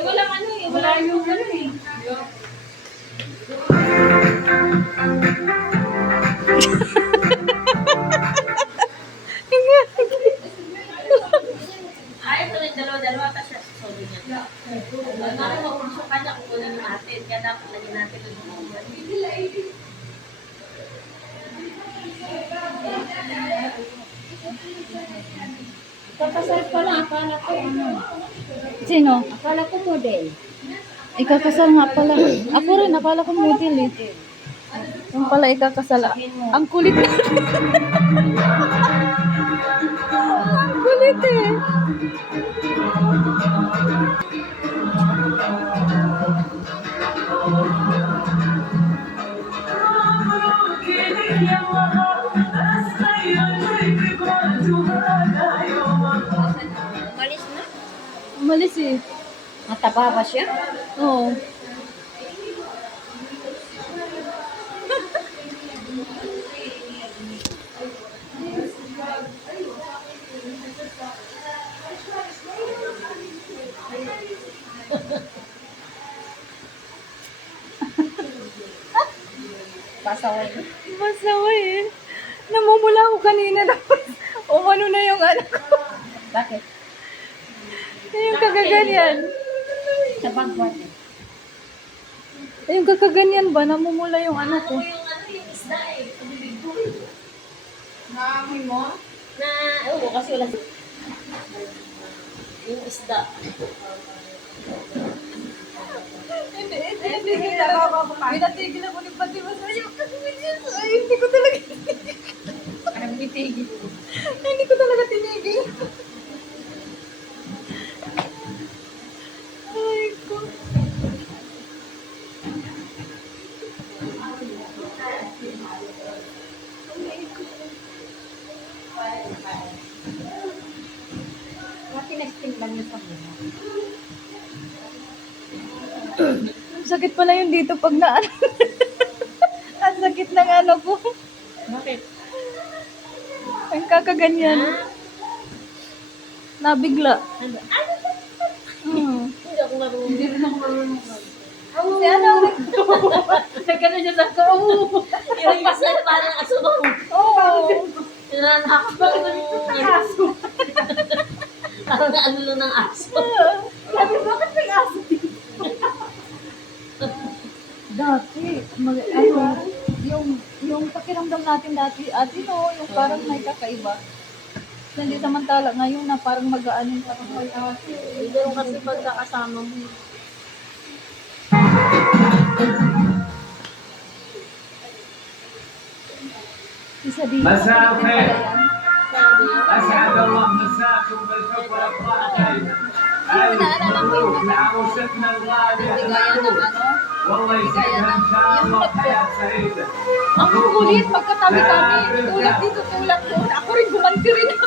Walang ano eh, wala yung ano eh. Ay, ito yung dalawa-dalawa pa siya. Sorry niya. Ano maurso ka niya, kukunin natin. Kaya dapat lagyan natin yung buwan. Kakasal pala, akala ko ano. Sino? Akala ko model. Ikakasal nga pala. Ako rin, akala ko model eh. Yung pala ikakasal. Ang kulit. Ang kulit eh. Umalis na? Umalis eh. Mataba ba siya? Oo. Pasaway. Masaway eh. Namumula ako kanina tapos umano na yung ano ko. Bakit? Yung kagaganyan. Sa bangkot eh. Yung kagaganyan ba? Namumula yung ano ko. Yung ano yung isda eh. Pabibig ko. Naamoy mo? Na, oo, kasi wala. Yung isda. Hindi kita ako. Pinatigil ako ni Pati Masayo. Ay, hindi ko talaga tinigil. Parang bitigil. Hindi ko talaga tinigil. Ay, ko. Matinesting lang yung pamilya. Ang sakit pala yung dito pag na ang sakit ng ano ko. Bakit? Ang kakaganyan. Nabigla. Ano? Ano? Hindi ako marunong. Hindi rin ako marunong. Si ano? Nagkano siya sa ko. Yung isa parang asubang. Oo. Nakakapag ng aso. Parang ano lang ng aso. Sabi, bakit may aso dito? Dati, yung pakiramdam natin dati, yung parang may kakaiba. Hindi samantala ngayon na parang mag-aanin parang may aso. Pero kasi pagkakasama mo. Isa din. مساء الخير. Sabi, أسعد الله مساكم بالحب والأفراح دائما. ألف مبروك لعروستنا الغالية المحبوبة. والله يسعدها إن شاء الله بحياة سعيدة. Ang kulit, pagkatabi kami, tulak dito, tulak doon. Ako rin, gumanti rin ako.